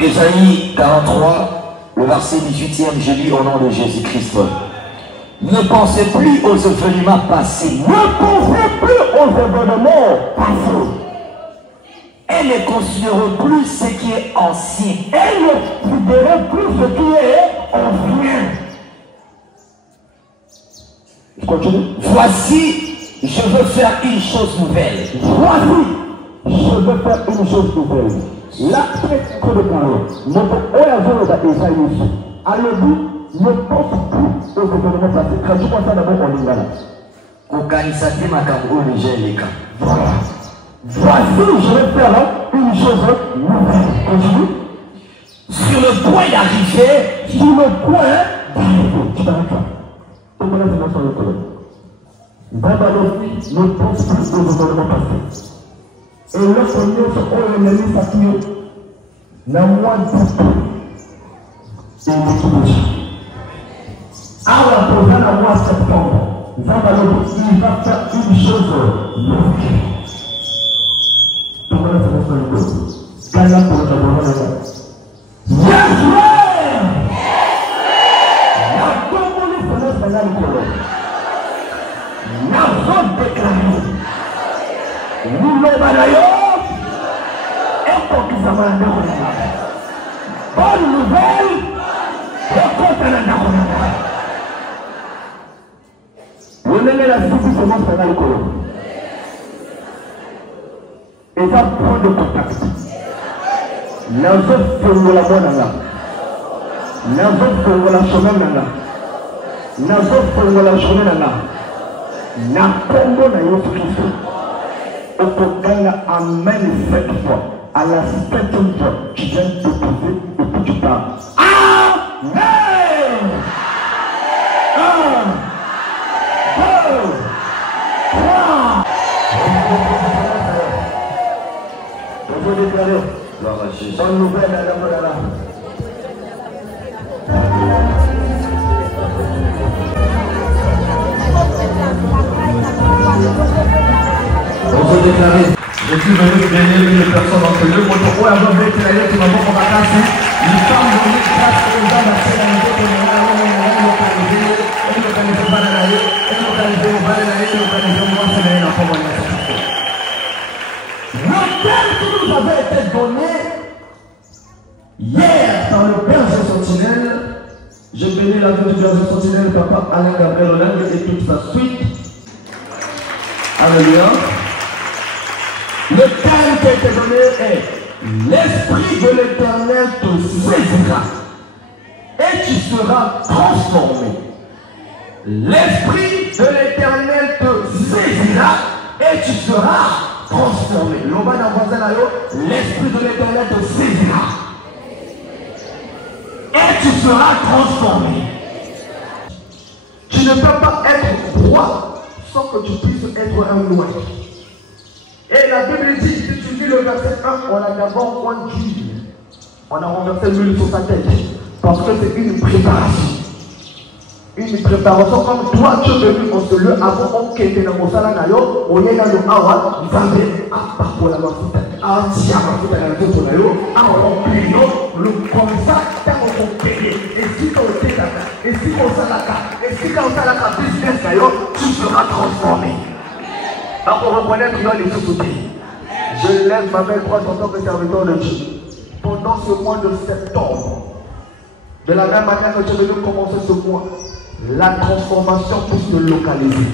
Ésaïe 43, le verset 18e, je lis au nom de Jésus-Christ. Ne pensez plus aux événements passés. Ne pensez plus aux événements passés. Et ne considérez plus ce qui est ancien. Et ne considérez plus ce qui est ancien. Je continue. Voici, je veux faire une chose nouvelle. Voici, je veux faire une chose nouvelle. Là, c'est que le parole. Notre oeuvre d'Ésaïe. Allez-vous, ne pense plus aux événements passés. Traduis-moi ça d'abord en lingala. Organisation makambo nigélika. Voilà. Voici, je vais faire une chose nouvelle. Continue. Sur le point d'arriver. Sur le point d'arriver. Tu t'arrêtes là. Comment est-ce que sur le point? D'abord, ne pense plus aux événements passés. Et lorsque nous ennemi s'appuyons, la moindre et l'équilibre. Alors, pour le mois de septembre, il va faire une chose nouvelle. Comment est-ce que c'est le chose? Gagnant pour le gouvernement. Yes, man! La communauté nationale de Colombie. La zone déclarée. Nous l'avons d'ailleurs. Et pour qu'ils s'en aillent. Bonne nouvelle. Et pour qu'ils s'en aillent. la cible semence dans le corps. Et va prendre contact. La zone pour la bonne là. La zone pour la chemin là. La zone pour la journée là. Na Congo na Yesu Christ. Okokanga amène cette fois. À la 7e fois, tu viens te poser et puis tu parles. Amen! 1, 2, 3. On peut déclarer. Bonne nouvelle à la on peut déclarer. Je suis venu gagner une personne entre deux. Moi, je vois avant d'être là, tu vas voir qu'on va passer. Nous sommes venus grâce aux gens d'acheter la maison de mon ami, on localisé, on localisé pas de l'aïe, on localisé au bas de l'aïe, on localisé au moins, c'est l'aïe, on va voir. Le thème qui nous avait été donné hier par le berger sentinelle, je bénis la vie du berger sentinelle, papa Alain Gabriel Olang et toute sa suite. Alléluia. Le thème qui a été donné est l'Esprit de l'Éternel te saisira et tu seras transformé. L'Esprit de l'Éternel te saisira et tu seras transformé. L'Esprit de l'Éternel te saisira et tu seras transformé. Tu ne peux pas être roi sans que tu puisses être un roi. Et la Bible dit, si tu lis le verset 1, on a d'abord point d'huile. On a renversé l'huile sur sa tête. Parce que c'est une préparation. Une préparation comme toi tu es venu en ce lieu avant on quitte dans mon salon nayo, on est dans le awa, vous avez un parcours la mafuta, un tiers mafuta dans le tout nayo, un rempli le comme ça, tant qu'on paye. Et si tu es là, et si on s'alaka, et si on s'alaka business nayo, tu seras transformé. Alors pour reconnaître les sous-côtés, je lève ma main droite en tant que serviteur de Dieu. Pendant ce mois de septembre, de la même manière que tu es venu commencer ce mois, la transformation puisse te localiser.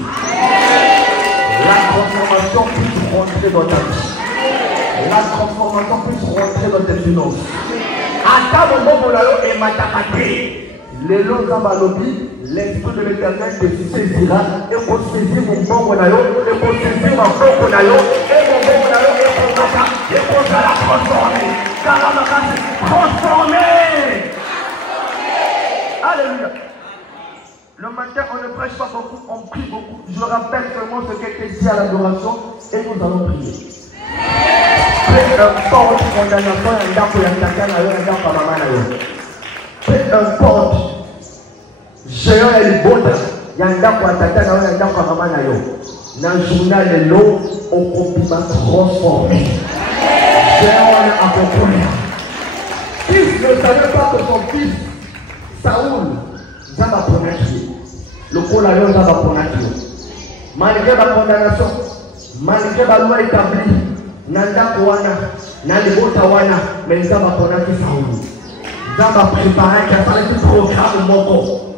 La transformation puisse rentrer dans ta vie. La transformation puisse rentrer dans tes finances. À ta moment et matakate. Les lots d'Amalobi, l'Esprit de l'Éternel te saisira et pour saisir mon bon monayo, et pour saisir mon bon monayo, et mon bon monayo, et pour la transformer. Car la maman est transformée. Alléluia. Le matin, on ne prêche pas beaucoup, on prie beaucoup. Je rappelle seulement ce qui a été dit à l'adoration et nous allons prier. Peu importe condamnation, il y a un pour peu importe. Géant et Boda, il y a un dame pour attaquer, il y a un dame pour maman. Dans le journal de l'eau, on compliment transformé. Géant a compris. Fils ne savait pas que son fils, Saoul, Zaba Ponaki, le Polayon Zaba Ponaki, malgré la condamnation, malgré la loi établie, Nanda Kouana, Nalibo Tawana, mais Zaba Ponaki Saoul. Zaba préparé qui a fallu tout programme Moko.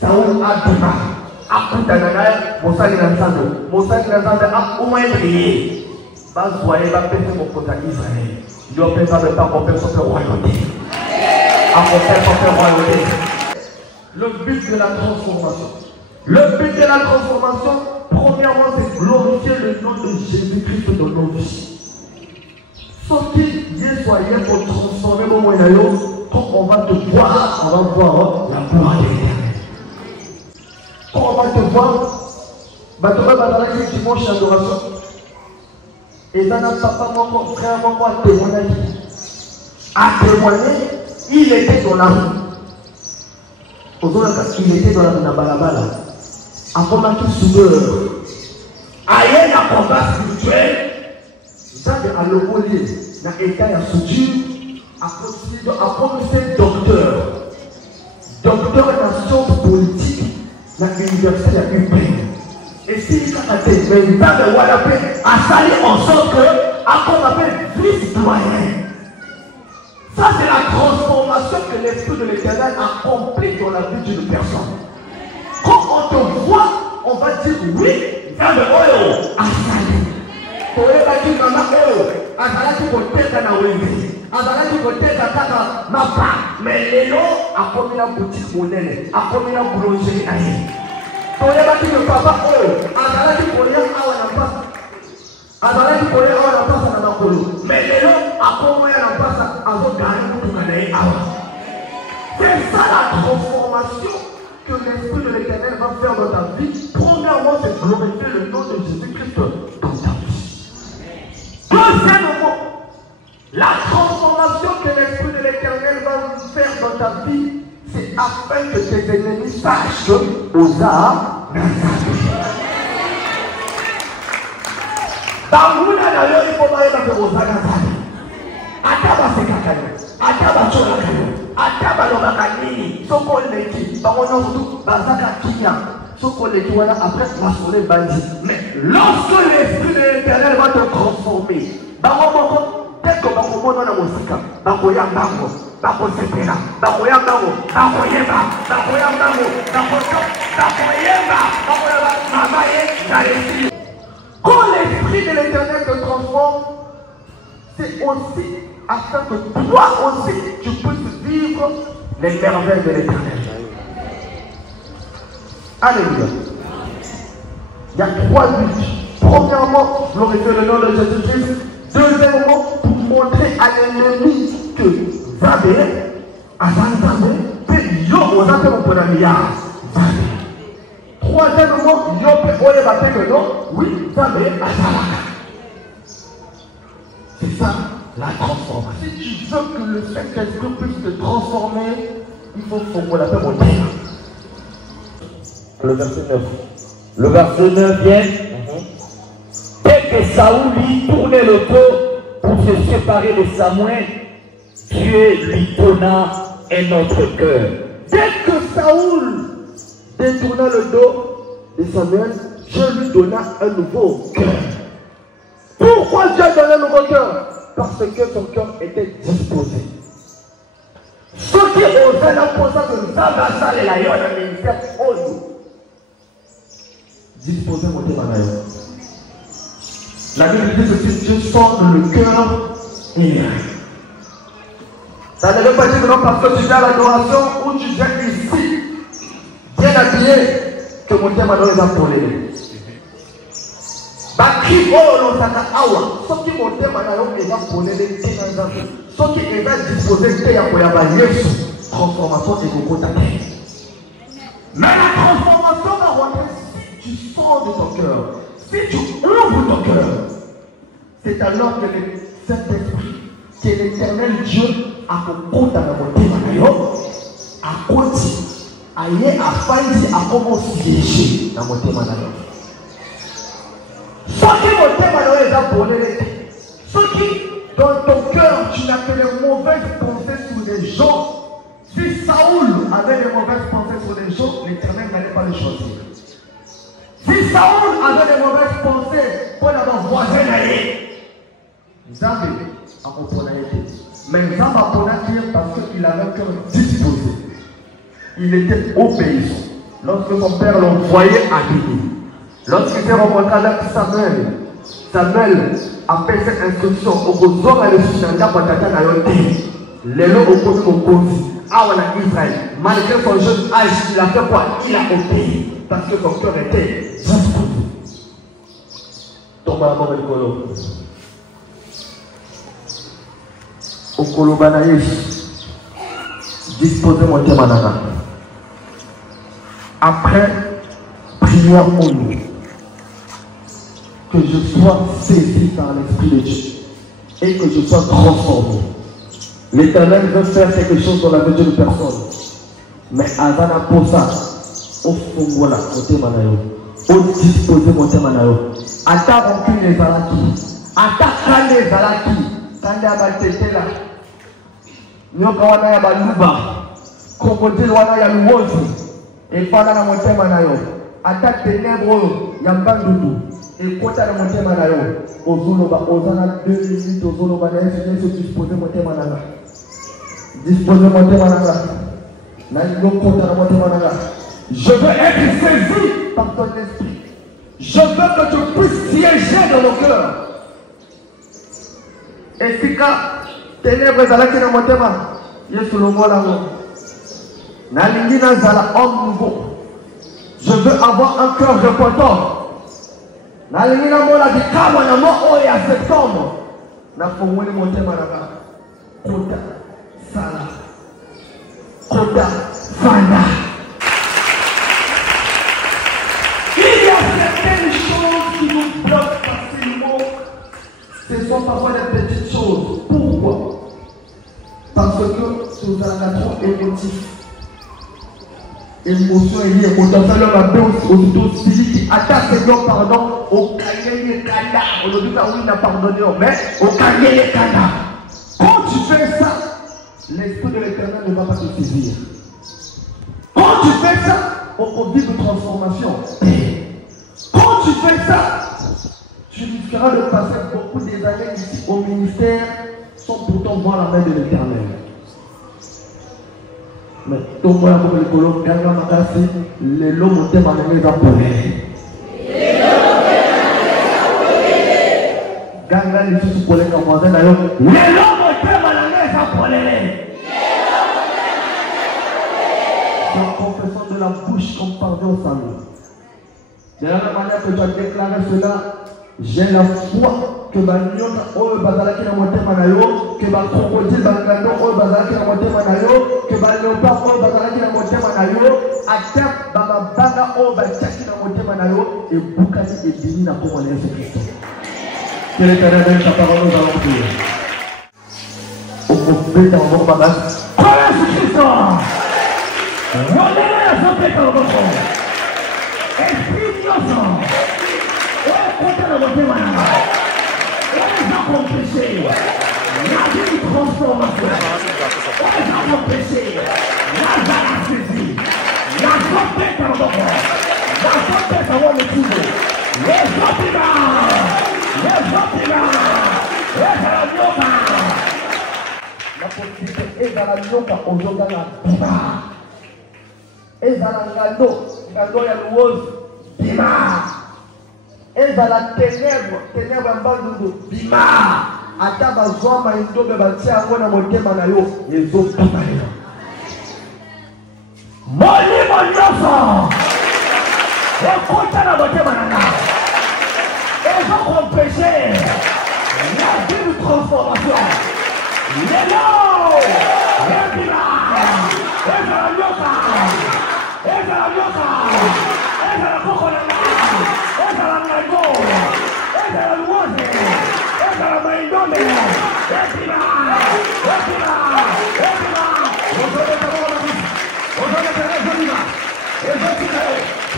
Saoul a démarré. Akutanana, Mosali Nansando. Mosali Nansando a au moins prié. Va soyer, va péter mon côté Israël. Il ne peut pas me faire mon père sur le royauté. À mon père sur le royauté. Le but de la transformation. Le but de la transformation, premièrement, c'est glorifier le nom de Jésus-Christ dans nos vies. Ce qui vient soyez pour transformer mon moyen, quand on va te voir, on va voir la gloire de l'Éternel. Quand on va te voir, tu vas te dimanche d'adoration. Et dans notre papa, mon frère, mon témoigner. À témoigner, il était dans la rue. Il était dans la rue, dans Balabala. À combattre soudeur. Aïe, la combat spirituel. Ça, c'est à l'opposé. Dans l'état de soudure, à commencer docteur. Docteur en sciences politiques. Dans l'université de l'Ukraine. Et si il a été mais pas de Wallapé, a sali en sorte que, à qu'on appelle vice-doyen. Ça, c'est la transformation que l'Esprit de l'Éternel accomplit dans la vie d'une personne. Quand on te voit, on va dire oui, dans le oyo, asali. Pour les bâtis, maman, oyo, asala qui peut être dans le oui. Asala qui peut être dans ma part. Mais les lots, à combien de boutiques monnaie, à combien de boulangeries aïe. Pour les bâtis, le papa, oyo, asala qui peut être à la passe. Asala qui peut être à la passe dans la colo. Mais les lots, à combien de passe à votre gagne pour gagner à c'est ça la transformation que l'Esprit de l'Éternel va faire dans ta vie. Premièrement, c'est glorifier le nom de Jésus-Christ dans ta vie. Deuxièmement, la transformation que l'Esprit de l'Éternel va faire dans ta vie, c'est afin que tes ennemis sachent que Osa Banguna d'ailleurs, il faut parler dans le Osa Nazari. Ataba se kakano, ataba chola kano, ataba lobaka nini, soko leki, bakono tout, bazaka kinya, soko leki wana après masole bandi. Mais lorsque l'Esprit de l'Éternel va te transformer, bakomoko, dès que bakomono na mosika, bakoya bango, bakosepela, bakoya bango, bakoyeba, bakoya bango, bakoyeba, bakoyeba, mamaye, nalesi. Quand l'Esprit de l'Éternel te transforme, c'est aussi afin que toi aussi tu puisses vivre les merveilles de l'Éternel. Alléluia. Il y a trois buts. Premièrement, glorifier le nom de Jésus-Christ. Deuxièmement, pour montrer à l'ennemi que Zabé, Azan Zabé, puis yo ozape mon ponamia. Troisièmement, yo peut oye bater le nom, oui, Zabé, Azalaka. C'est ça la transformation. Si tu veux que le Saint-Esprit puisse te transformer, il faut qu'on l'appelle mon Dieu. Le verset 9. Le verset 9 vient. Dès que Saoul lui tournait le dos pour se séparer de Samuel, Dieu lui donna un autre cœur. Dès que Saoul détourna le dos de Samuel, Dieu lui donna un nouveau cœur. Pourquoi Dieu a donné un nouveau cœur? Parce que son cœur était disposé. Ceux qui osaient la poser de Zabasa et la Yon, le ministère, osent disposer mon témoignage. La Bible dit que Dieu sonde le cœur et les reins. Ça ne veut pas dire que non, parce que tu viens à l'adoration ou tu viens ici, bien habillé, que mon témoignage va pour les. Baki olo saka awa soki motema na yo eza ponele tina nzambe soki eza disposé te ya koyaba Yesu transformation ekokota te. Mais la transformation va rentrer si tu sors de ton cœur, si tu ouvres ton cœur. C'est alors que le Saint-Esprit, que l'Éternel Dieu a kokota na motema na yo akoti aye afaisi akomo siéger na motema na yo. Ceux qui vont t'émaner les abonnés, ceux qui, dans ton cœur, tu n'as que les mauvaises pensées sur les gens. Si Saoul avait les mauvaises pensées sur les gens, l'Éternel n'allait pas le choisir. Si Saoul avait les mauvaises pensées pour avoir voisin d'aller, Zambé a compris. Mais Zambé a compris parce qu'il avait un cœur disposé. Il était obéissant. Lorsque son père l'envoyait à Guinée, lorsqu'il s'est rencontré avec Samuel, Samuel a fait cette instruction au Gozor et le Sushanda pour attaquer la Yoté. Les lots au côté au Kozi, à Israël, malgré son jeune âge, il a fait quoi? Il a obéi parce que son cœur était disposé. Tomba la mort de Kolo. Au Kolo Banaïs, disposez mon témanana. Après, prière au nous. Que je sois saisi par l'Esprit de Dieu et que je sois transformé. L'Éternel veut faire quelque chose dans la vie d'une personne. Mais Azana Posa, au fond, là, côté Manayo, au disposé côté Manayo, Ata rempli les Alaki, Ata Kane les Alaki, Kane Abatete là, Nyokawana Yabaluba, Krokodil Wana Yaluozi, et Fana na Monte Manayo, Ata Ténèbres Yambandoudou. Et quand tu as monté Manayo, au Zoloba, aux 2 minutes, au Zoloba, se disposer monter Manana. Disposer monter Manana. N'a pas de monter Manana. Je veux être saisi par ton esprit. Je veux que tu puisses siéger dans mon cœur. Et si quand ténèbres dans laquelle mon thème, Yesu le mot là, nalingi nazala homme nouveau. Je veux avoir un cœur repentant. Nalingi na mola di kama na mo oya ya septembre. Na fongwe mon thème là. Kota sala. Kota fana. Il y a certaines choses qui nous bloquent facilement. Ce sont parfois des petites choses. Pourquoi? Parce que nous avons trop émotifs. Émotion est liée au potentiel ma aussitôt celui qui attaque Seigneur pardon au cahier des canards. Aujourd'hui, oui, n'a pardonné, mais au cahier des canards. Quand tu fais ça, l'esprit de l'Éternel ne va pas te saisir. Quand tu fais ça, on vit de transformation. Quand tu fais ça, tu risqueras de passer beaucoup des années ici au ministère sans pourtant voir la main de l'Éternel. Mais tout le monde a le colon, Ganga Makasi, les lots montés à les appelés. Ganga les sous pour les commander d'ailleurs. Les lots montés à les appelés. C'est en confessant de la bouche qu'on parvient au salut. De la même manière que tu as déclaré cela, j'ai la foi que Banyota Oyo Bazalaki na motema na yo, que Crocodile Bangando Oyo Bazalaki na motema na yo, que Léopard Oyo Bazalaki na motema na yo, Atep Banga Oyo Bachaki na motema na yo, et Boukani et Bini na Komone Jésus-Christ. Que l'Éternel donne sa parole aux allons dire. Au profit dans mon bagage. Quoi Jésus-Christ? Rendez-le à son pétard au bon. Esprit innocent. On est content de votre témoignage. On est gens qui ont péché. La vie de transformation. On est gens qui ont péché. La saisie. La santé dans votre corps. La santé dans votre trouveau. Les sentiments. Les sentiments. Les sentiments. La possibilité est dans la nyoka aujourd'hui la bima. Et dans la gado ya louose bima. Et dans la ténèbre en bas de bima. Ata bazwa maindo be batia ngona motema na yo yezo bima yo. Moli monyoso. Ekota na motema na na. Ezo compêcher. La vie de transformation. Lelo. Bima. Et dans la nyoka. Et dans la nyoka. Et dans la coconana. Et dans la mango. Et dans la louose. Et dans la maïdome. Et bima. Et bima. Et bima. Aujourd'hui, c'est bon la vie. Aujourd'hui, c'est résolima. Et je suis là.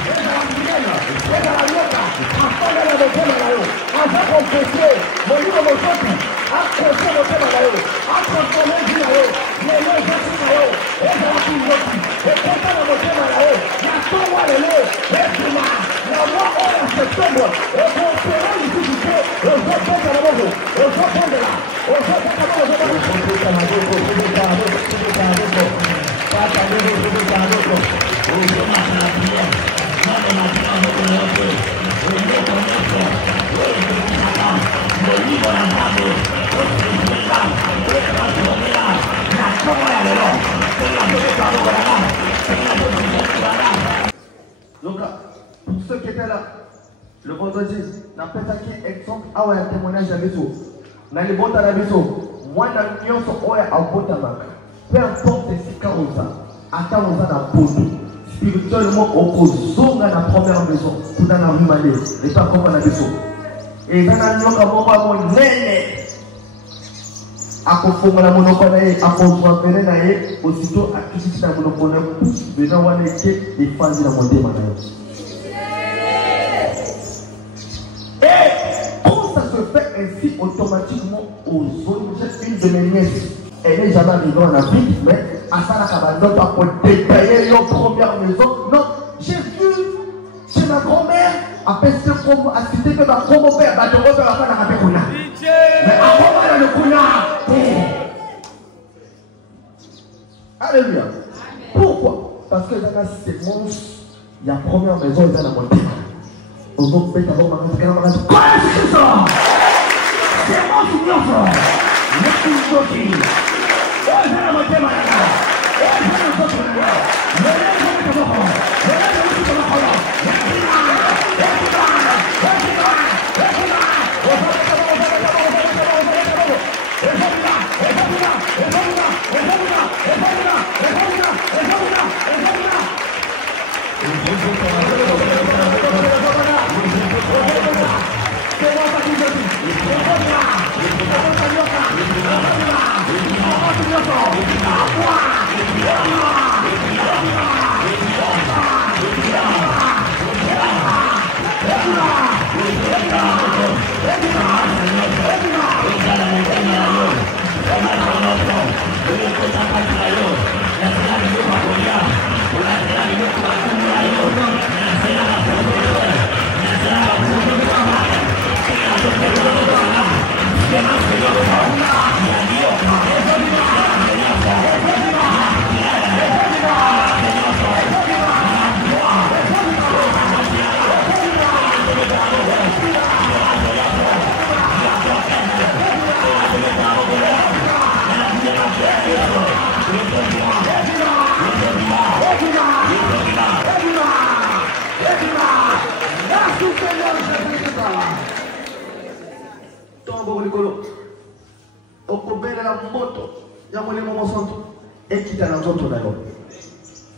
Et dans la prière. Et dans la nyoka. Après la motema na yo. Avant qu'on péché. Mon livre mon sopi. Accrocher motema na yo. Transformer vie na yo. Les lois je suis na yo. Et dans la prière. Et quand on a motema na yo. La tombe à l'élo. Et bima. La voix on a septembre. Et pour opérer l'utilité. Et je pense à la maison. Et je pense de là. Et je pense à la maison. Et je pense à la maison. Donc, pour ceux qui étaient là, le vendredi, n'a pas été exemple, ah ouais, un témoignage à Bissou. N'a les bottes à la Bissou. Moi, n'a l'union sur Oya à Botamak. Peu importe ce qu'il y a, attends, on a la poudre. Spirituellement, on cause dans la première maison. Pour dans la rue Malé. Et pas comme on a Bissou. Et dans la l'union, comme on va mon nez. À confondre la monopole, à confondre la monopole, aussitôt à tout ce qui est la monopole, venant à l'été, les fans de la montagne. Et quand ça se fait ainsi automatiquement aux zones, j'ai une de mes nièces, elle n'est jamais arrivée en Afrique, mais à ça la cabane, pour détailler leur première maison. Non, j'ai vu chez ma grand-mère, après ce promo, à citer que ma promo-père, bah, de refaire la fin à la Pécouna. Mais avant, on a le Kouna. Alléluia. Pourquoi? Parce que dans la sémence, il y a première maison et dans la montée. On va faire d'abord ma maison. Quoi est-ce que ça? Sémence ou non ça?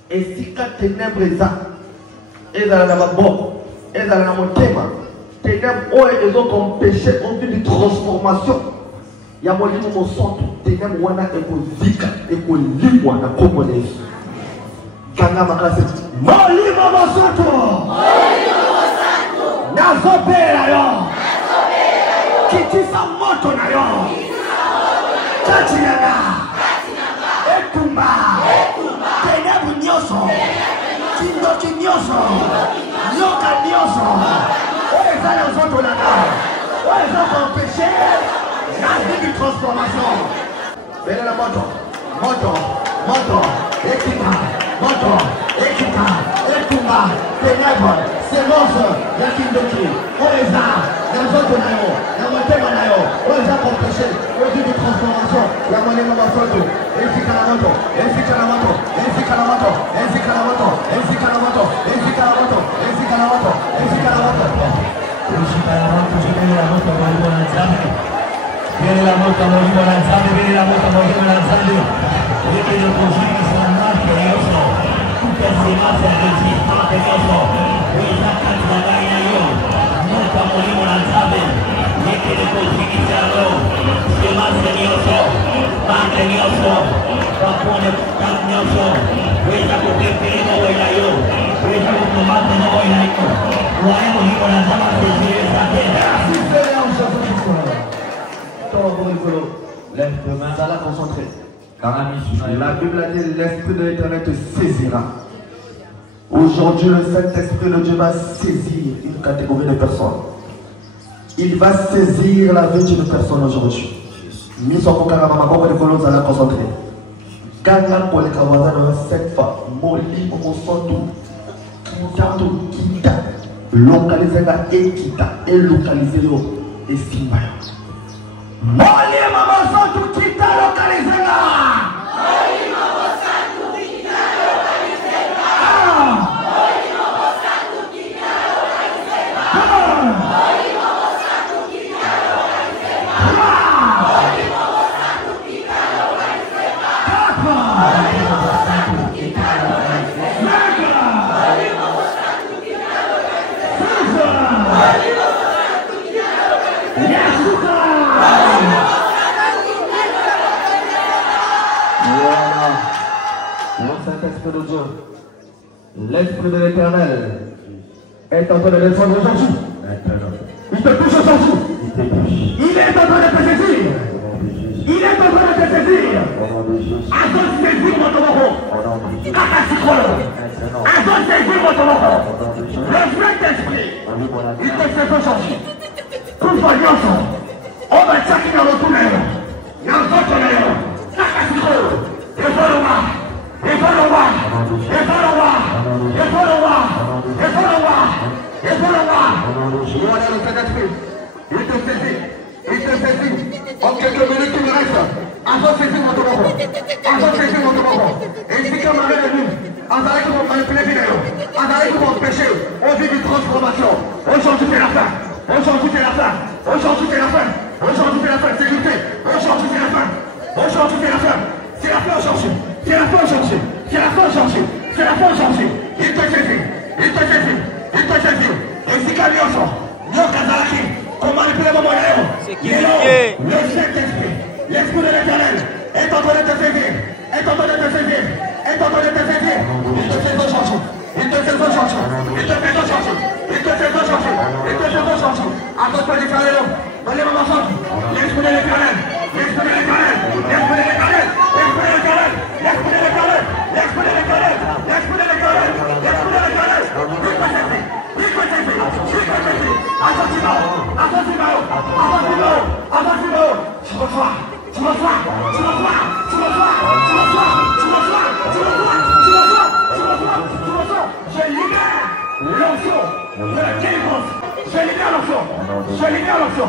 Et si la ténèbre est là, et dans la mort, et dans la montée, ténèbres et autres ont péché, ont vu une transformation. Il y a mon livre, mon sang, ténèbres, on a et pour zika, et pour livre, on a composé. Kanga makase, mon livre, mon sang, Nazopera yo, Kitisa moto na yo, Kachinaga, Etumba, Ténèbres nyoso, Kindochi nyoso, Yoka nyoso, Oeza yosoto na yo, Oeza ton péché, Nazi de transformation. Venez la moto, moto, moto, Ekita, moto, Ekita, Etumba, Ténèbres, Sémence, Yakindochi, Oeza, yosoto na yo, Yamotema na yo, Oeza ton péché, Nazi de transformation, Yamonema masoto, Efika la moto, Efika la moto, Efika la moto, Efika la moto, Efika la moto, Efika la moto, Efika la moto, Efika la moto. Efika la moto, viene la moto, viene la moto, viene la moto, viene la moto, viene la moto. Viene le così sono nati e io so, tutte le masse resistenti che io so, questa cazzo da io, non sta morendo la zabe, niente le così che siamo, se masse io so, madre io so, papone io so, questa così che io voglio io, questa così masse non voglio io, voglio io la zabe che si resta bene. Lève tes mains, ça la concentrer. La Bible a dit l'Esprit de l'Éternel te saisira. Aujourd'hui, le Saint-Esprit de Dieu va saisir une catégorie de personnes. Il va saisir la vie d'une personne aujourd'hui. Mise en Kokarama, comment les colons allaient concentrer. Ganga pour les Kawazan, cette fois, Moli, Mokosoto, Kintato, Kita, localiser la Ekita et localiser l'eau et Simbaya. Moli, Mokosoto, Kita, localiser la. De Dieu, l'Esprit de l'Éternel est en train de descendre aujourd'hui. Il te touche aujourd'hui. Il est en train de te saisir. Il est en train de te saisir. Azon saisir mon tomoko. Kakasikolo. Azon saisir mon tomoko. Le vrai esprit. Il te saisit aujourd'hui. Tout va bien ça. On va tchaki dans le tunnel. Il y a un autre tunnel. Kakasikolo. Et voilà. Et voilà. association de Motomoto. Et si comme avec le nous, Azalé qui vont manipuler les vidéos, Azalé qui vont empêcher, on vit une transformation. Aujourd'hui c'est la fin. Aujourd'hui c'est la fin. Aujourd'hui c'est la fin. Aujourd'hui c'est la fin. Sécurité. Aujourd'hui c'est la fin. Aujourd'hui c'est la fin. C'est la fin aujourd'hui. C'est la fin aujourd'hui. C'est la fin aujourd'hui. C'est la fin aujourd'hui. Il te saisit. Il te saisit. Il te saisit. Et si Kalioso, Dieu Kazalaki, qu'on manipule mon moyen. Sécurité. Le Saint-Esprit, l'Esprit de l'Éternel est en train de te saisir. Est en train de te saisir. Est en train de te saisir. Il te saisit aujourd'hui. Il te saisit aujourd'hui. Il te saisit aujourd'hui. Il te saisit aujourd'hui. Il te saisit aujourd'hui. À votre petit carré, allez mon enfant. L'Esprit de l'Éternel. L'Esprit de l'Éternel. L'Esprit de l'Éternel. L'Esprit de l'Éternel. L'Esprit de l'Éternel. L'Esprit de l'Éternel. L'Esprit de l'Éternel. L'Esprit de l'Éternel. Il te saisit. Il te saisit. Il te saisit. Assassinat. Assassinat. Assassinat. Assassinat. Tu reçois. Tu reçois. Tu reçois. Tu reçois. Tu reçois. Tu reçois. Tu reçois. Tu reçois. Tu reçois. Tu reçois. Je libère l'option de la délivrance. Je libère l'option. Je libère l'option.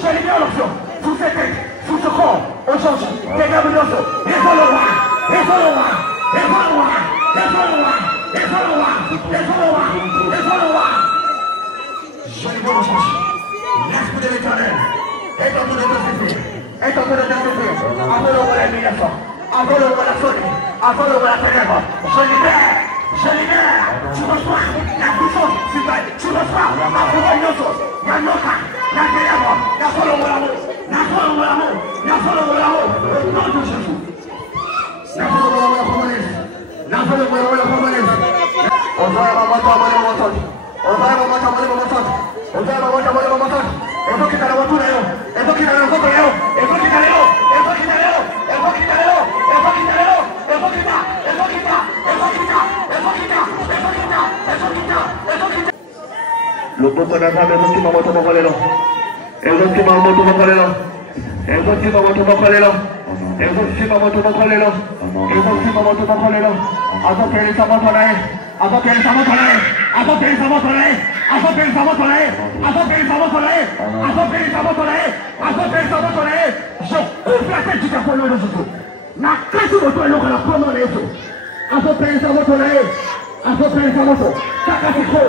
Je libère l'option. Sous cette tête, sous ce corps, aujourd'hui, dégage l'option. Et sur le roi. Et sur le roi. Et sur le roi. Et sur le roi. Et sur le roi. Et sur le roi. Et sur le roi. Je libère aujourd'hui. L'Esprit de l'Éternel est en train de te saisir. Est en train de te saisir. Avant le roi la lumière. Avant le roi la soleil. Avant le roi la ténèbre. Je libère. Je libère. Tu reçois la puissance. Tu reçois la pouvoir. La noca. La ténèbre. La folle au l'amour. La folle au l'amour. La folle au l'amour. Au nom de Jésus. La folle au l'amour. La folle au l'amour. On va à ma moto. On va à ma moto. On va à ma moto. Eu vou quitar a altura, eu vou quitar a altura, eu vou quitar, eu vou quitar, eu vou quitar, eu vou quitar, eu vou quitar, eu vou quitar, eu vou quitar, eu vou quitar, eu vou quitar, eu vou quitar, eu vou quitar. Lo poco na sabe do que uma moto bakalelo. Eu vou que uma moto bakalelo. Eu vou que uma moto bakalelo. Eu vou que uma moto bakalelo. Eu vou que uma moto bakalelo. Azo que ele está moto nae. Azo que ele está moto nae. Azo que ele está moto nae. Azo que ele está moto nae. Azo que ele está moto nae. Azo que ele está moto nae. Azo que ele está moto nae. Je ouvre la tête du capot de Jésus. Na casse moto et l'autre la promo de Jésus. Azo que ele está moto nae. Azo que ele está moto. Takatiko.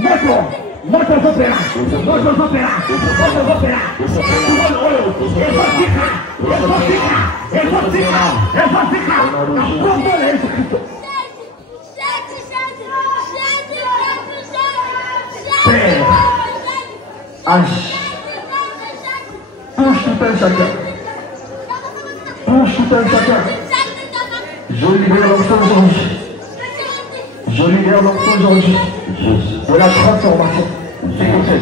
Moto. Moto opera. Moto opera. Moto opera. Exótica. Exótica. Exótica. Exótica. La promo de Jesucristo. Père, H, touche tout un chacun. Touche tout un chacun. Je libère l'onction aujourd'hui. Je libère l'onction aujourd'hui. De la transformation. Sécurité.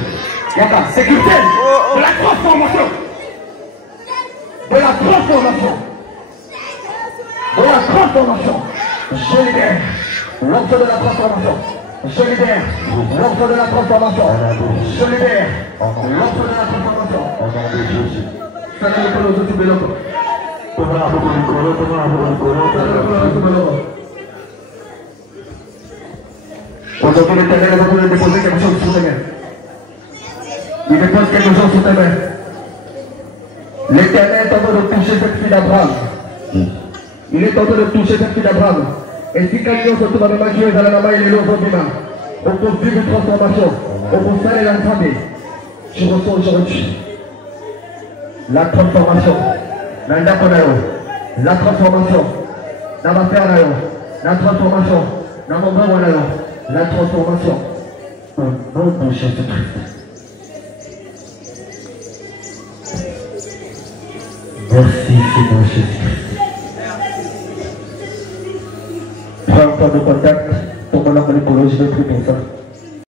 Regarde, sécurité. De la transformation. De la transformation. De la transformation. Je libère l'onction de la transformation. Je libère l'ordre de la transformation. Je libère l'ordre de la transformation. Au nom de Jésus. Ça n'est pas le tout de l'autre. Aujourd'hui, l'Éternel est en train de déposer quelque chose sur tes mains. Il dépose quelque chose sur tes mains. L'Éternel est en train de toucher cette fille d'Abraham. Il est en train de toucher cette fille d'Abraham. Et si quelqu'un se trouve avec Dieu, dans la main, il est là aujourd'hui. On peut vivre une transformation. On peut faire l'ensemble. Je reçois aujourd'hui la transformation. La transformation. Dans ma terre, la transformation. Dans mon bon, la transformation. Au nom de Jésus-Christ. Merci, Seigneur Jésus-Christ. Prends un temps de contact, ton nom de l'écologie de tout ça.